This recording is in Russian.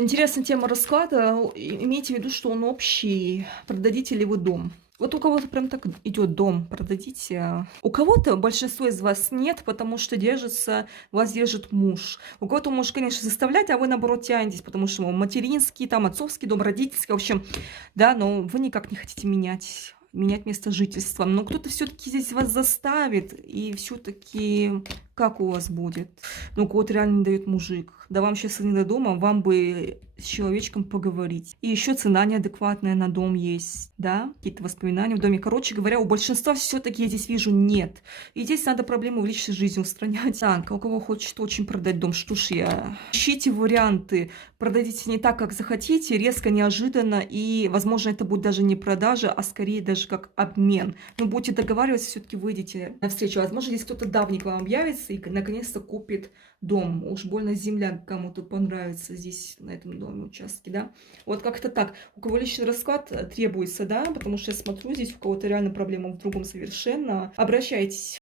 Интересная тема расклада. Имейте в виду, что он общий. Продадите ли вы дом? Вот у кого-то прям так идет дом, продадите. У кого-то, большинство из вас нет, потому что держится, вас держит муж. У кого-то может, конечно, заставлять, а вы наоборот тянетесь, потому что материнский, там отцовский дом, родительский, в общем, да, но вы никак не хотите менять место жительства. Но кто-то все-таки здесь вас заставит, и все-таки как у вас будет? Ну, у кого-то реально не дает мужик. Да вам сейчас не до дома, вам бы с человечком поговорить. И еще цена неадекватная на дом есть, да, какие-то воспоминания в доме. Короче говоря, у большинства все-таки я здесь вижу нет. И здесь надо проблему в личной жизни устранять. Так, а у кого хочет очень продать дом, что ж я? Ищите варианты. Продадите не так, как захотите, резко, неожиданно. И, возможно, это будет даже не продажа, а скорее даже как обмен. Но будете договариваться, все-таки выйдете навстречу. Возможно, здесь кто-то давний к вам объявится и наконец-то купит дом. Уж больно земля кому-то понравится здесь, на этом доме, участке, да. Вот как-то так. У кого личный расклад требуется, да, потому что я смотрю, здесь у кого-то реально проблема в другом совершенно. Обращайтесь.